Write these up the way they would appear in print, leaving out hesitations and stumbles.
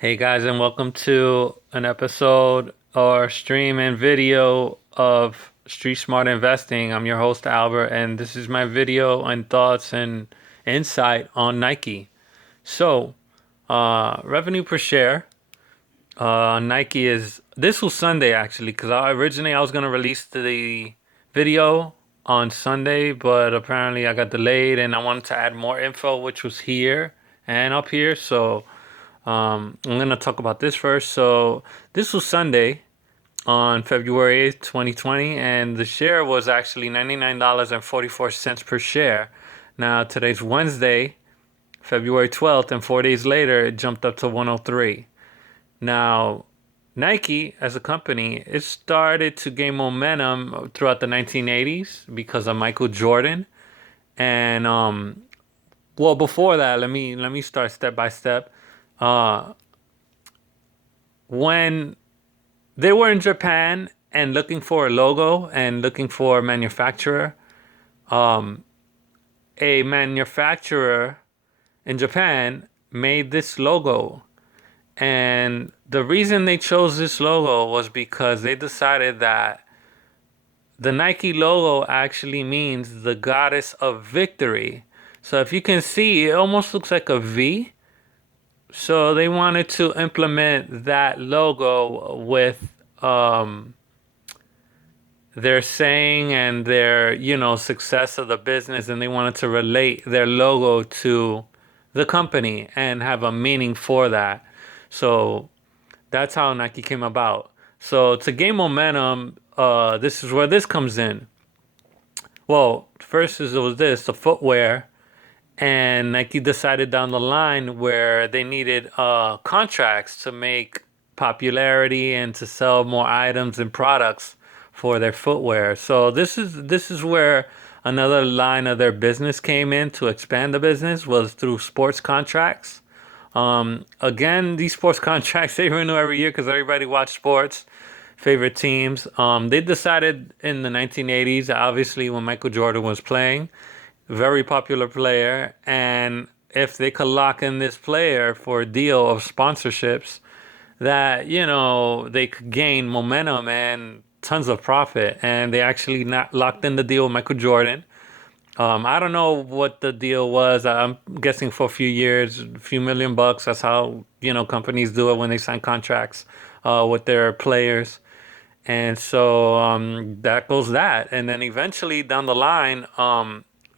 Hey guys, and welcome to an episode or stream and video of Street Smart Investing. I'm your host Albert, and this is my video and thoughts and insight on Nike. So, revenue per share. Nike is this was Sunday actually, because originally I was gonna release the video on Sunday, but apparently I got delayed, and I wanted to add more info, which was here and up here. So. I'm gonna talk about this first. So this was Sunday on February 8th, 2020, and the share was actually $99.44 per share. Now today's Wednesday, February 12th, and 4 days later it jumped up to 103. Now Nike as a company, it started to gain momentum throughout the 1980s because of Michael Jordan. And well, before that, let me start step by step. Uh, when they were in Japan and looking for a logo and looking for a manufacturer. Um, a manufacturer in Japan made this logo. And the reason they chose this logo was because they decided that the Nike logo actually means the goddess of victory. So if you can see, it almost looks like a V. So they wanted to implement that logo with um, their saying and their success of the business, and they wanted to relate their logo to the company and have a meaning for that. So that's how Nike came about. So to gain momentum, this is where this comes in. Well, first is it was this the footwear, and Nike decided down the line where they needed contracts to make popularity and to sell more items and products for their footwear. So this is where another line of their business came in to expand the business was through sports contracts. Again, these sports contracts they renew every year because everybody watch sports, favorite teams. They decided in the 1980s, obviously when Michael Jordan was playing, very popular player, and if they could lock in this player for a deal of sponsorships, that they could gain momentum and tons of profit. And they actually not locked in the deal with Michael Jordan. I don't know what the deal was. I'm guessing for a few years, a few $1 million. That's how companies do it when they sign contracts with their players. And so that goes that. And then eventually down the line,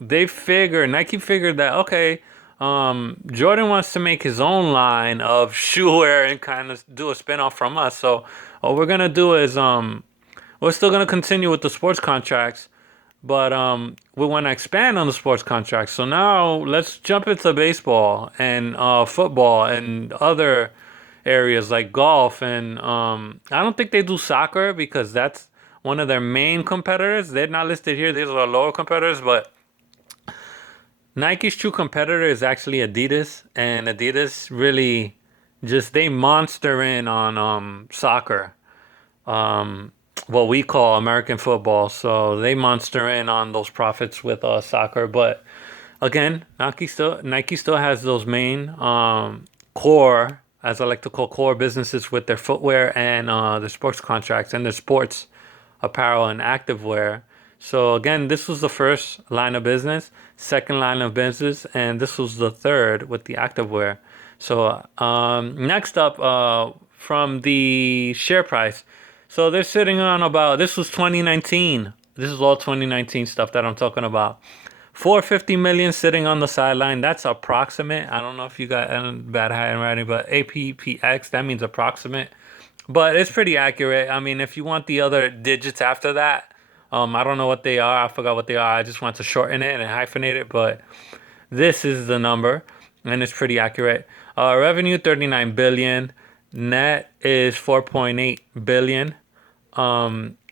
Nike figured that, okay, Jordan wants to make his own line of shoe wear and kind of do a spinoff from us. So what we're going to do is we're still going to continue with the sports contracts, but we want to expand on the sports contracts. So now let's jump into baseball and football and other areas like golf. And I don't think they do soccer because that's one of their main competitors. They're not listed here. These are lower competitors, but Nike's true competitor is actually Adidas, and Adidas really just they monster in on soccer, um, what we call American football. So they monster in on those profits with soccer. But again, Nike still has those main core, as I like to call core businesses with their footwear and their sports contracts and their sports apparel and activewear. So again, this was the first line of business, second line of business, and this was the third with the activewear. So next up, from the share price. So they're sitting on about, this was 2019. This is all 2019 stuff that I'm talking about. 450 million sitting on the sideline. That's approximate. I don't know if you got bad handwriting, but APPX, that means approximate. But it's pretty accurate. I mean, if you want the other digits after that, I don't know what they are. I forgot what they are. I just want to shorten it and hyphenate it, but this is the number, and it's pretty accurate. Revenue 39 billion. Net is 4.8 billion.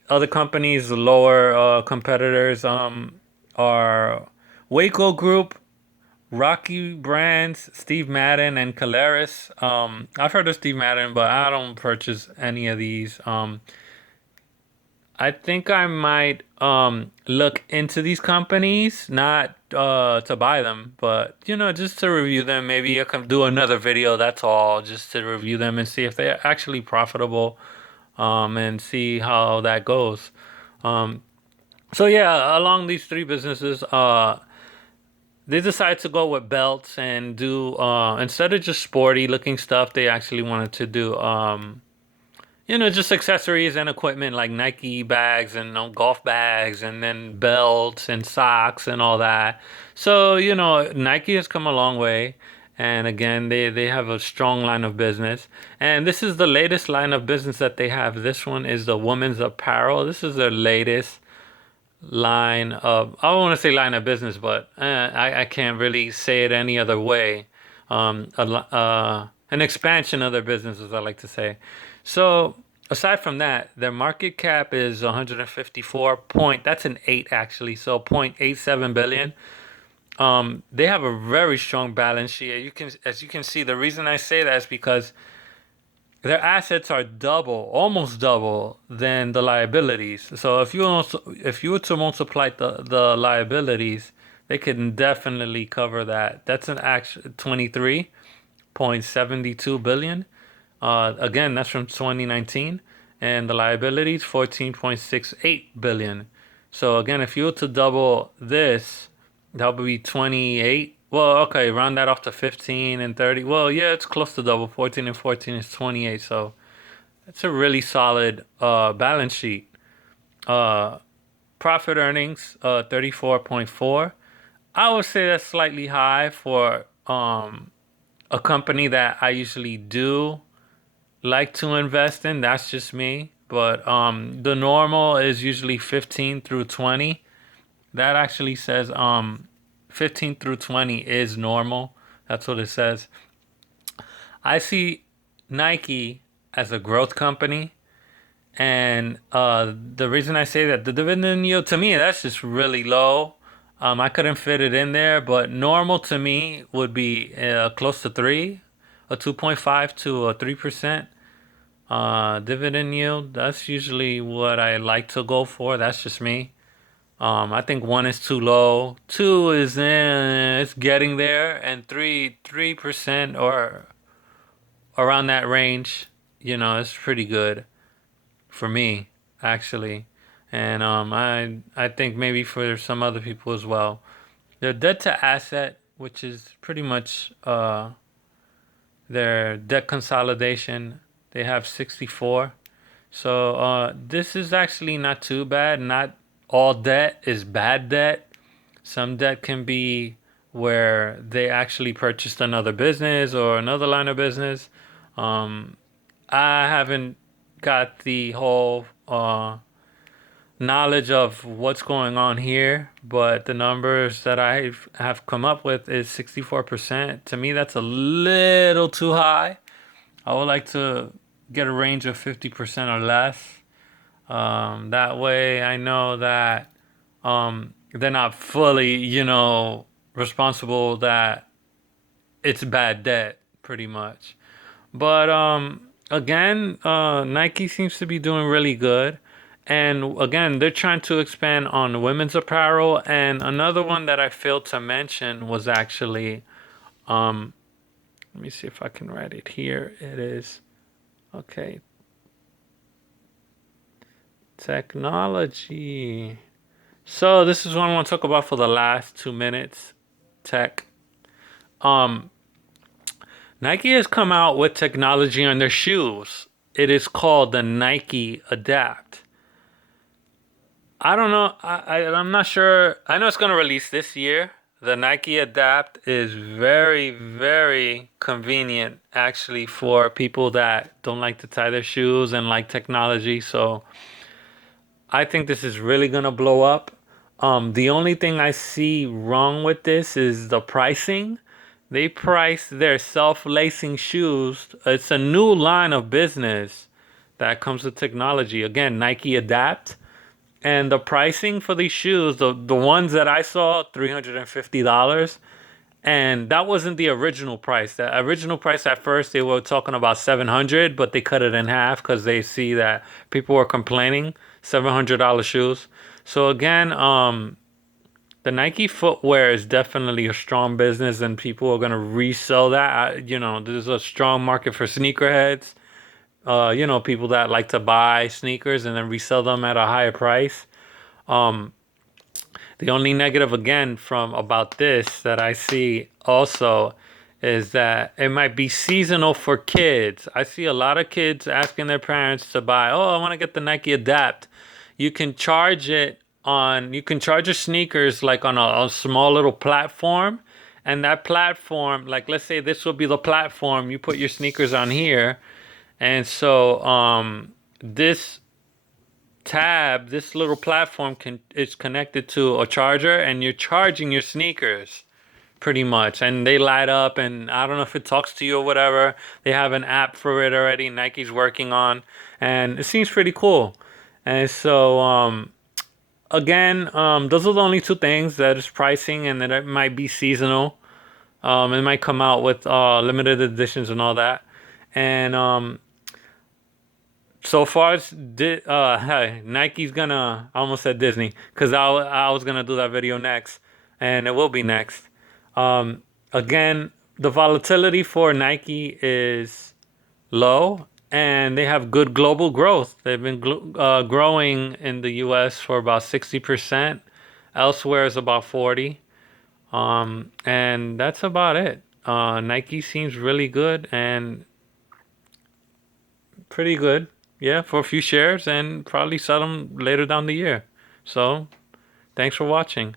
Other companies, lower competitors, are Waco Group, Rocky Brands, Steve Madden, and Caleres. I've heard of Steve Madden, but I don't purchase any of these. I think I might look into these companies, not to buy them, but just to review them. Maybe I can do another video. That's all, just to review them and see if they're actually profitable, and see how that goes. Um, so yeah, along these three businesses, they decided to go with belts and do instead of just sporty looking stuff, they actually wanted to do just accessories and equipment like Nike bags and golf bags and then belts and socks and all that. So, Nike has come a long way. And again, they have a strong line of business. And this is the latest line of business that they have. This one is the women's apparel. This is their latest line of, I don't want to say line of business, but I can't really say it any other way. An expansion of their business, as I like to say. So aside from that, their market cap is 154 point. That's an eight actually, so 0.87 billion. They have a very strong balance sheet. As you can see, the reason I say that is because their assets are double, almost double than the liabilities. So if you were to multiply the liabilities, they can definitely cover that. That's an actual 23.72 billion. Again, that's from 2019, and the liabilities 14.68 billion. So again, if you were to double this, that would be 28. Well, okay, round that off to 15 and 30. Well, yeah, it's close to double. 14 and 14 is 28. So it's a really solid balance sheet. Uh, Profit earnings 34.4. I would say that's slightly high for a company that I usually do like to invest in. That's just me. But the normal is usually 15 through 20. That actually says 15 through 20 is normal. That's what it says. I see Nike as a growth company. And the reason I say that, the dividend yield to me, that's just really low. I couldn't fit it in there, but normal to me would be close to 3, a 2.5 to a 3%. Dividend yield, that's usually what I like to go for. That's just me. I think 1 is too low. 2 is it's getting there, and 3% or around that range, it's pretty good for me actually. And I think maybe for some other people as well. Their debt to asset, which is pretty much their debt consolidation, they have 64. So this is actually not too bad. Not all debt is bad debt. Some debt can be where they actually purchased another business or another line of business. Um, I haven't got the whole knowledge of what's going on here, but the numbers that I have come up with is 64%. To me, that's a little too high. I would like to get a range of 50% or less. That way I know that they're not fully, responsible, that it's bad debt, pretty much. But again, Nike seems to be doing really good. And again, they're trying to expand on women's apparel. And another one that I failed to mention was actually, let me see if I can write it here. It is, okay, technology. So this is what I want to talk about for the last 2 minutes. Tech. Um, Nike has come out with technology on their shoes. It is called the Nike Adapt. I don't know. I'm not sure. I know it's going to release this year. The Nike Adapt is very, very convenient actually for people that don't like to tie their shoes and like technology. So I think this is really going to blow up. The only thing I see wrong with this is the pricing. They price their self-lacing shoes. It's a new line of business that comes with technology. Again, Nike Adapt. And the pricing for these shoes, the ones that I saw, $350. And that wasn't the original price. The original price at first they were talking about 700, but they cut it in half because they see that people were complaining. $700 shoes. So again, The Nike footwear is definitely a strong business, and people are gonna resell that. There's a strong market for sneakerheads. People that like to buy sneakers and then resell them at a higher price. Um, the only negative again from about this that I see also is that it might be seasonal for kids. I see a lot of kids asking their parents to buy, oh, I want to get the Nike Adapt. You can charge your sneakers like on a small little platform. And that platform, like let's say this will be the platform, you put your sneakers on here. And so this this little platform is connected to a charger, and you're charging your sneakers pretty much, and they light up. And I don't know if it talks to you or whatever. They have an app for it already. Nike's working on, and it seems pretty cool. And so again, those are the only two things that is pricing, and that it might be seasonal. It might come out with limited editions and all that. And so far as hey, Nike's gonna, I almost said Disney, because I was gonna do that video next, and it will be next. Again, the volatility for Nike is low, and they have good global growth. They've been growing in the US for about 60%. Elsewhere is about 40. And that's about it. Nike seems really good and pretty good. Yeah, for a few shares, and probably sell them later down the year. So, thanks for watching.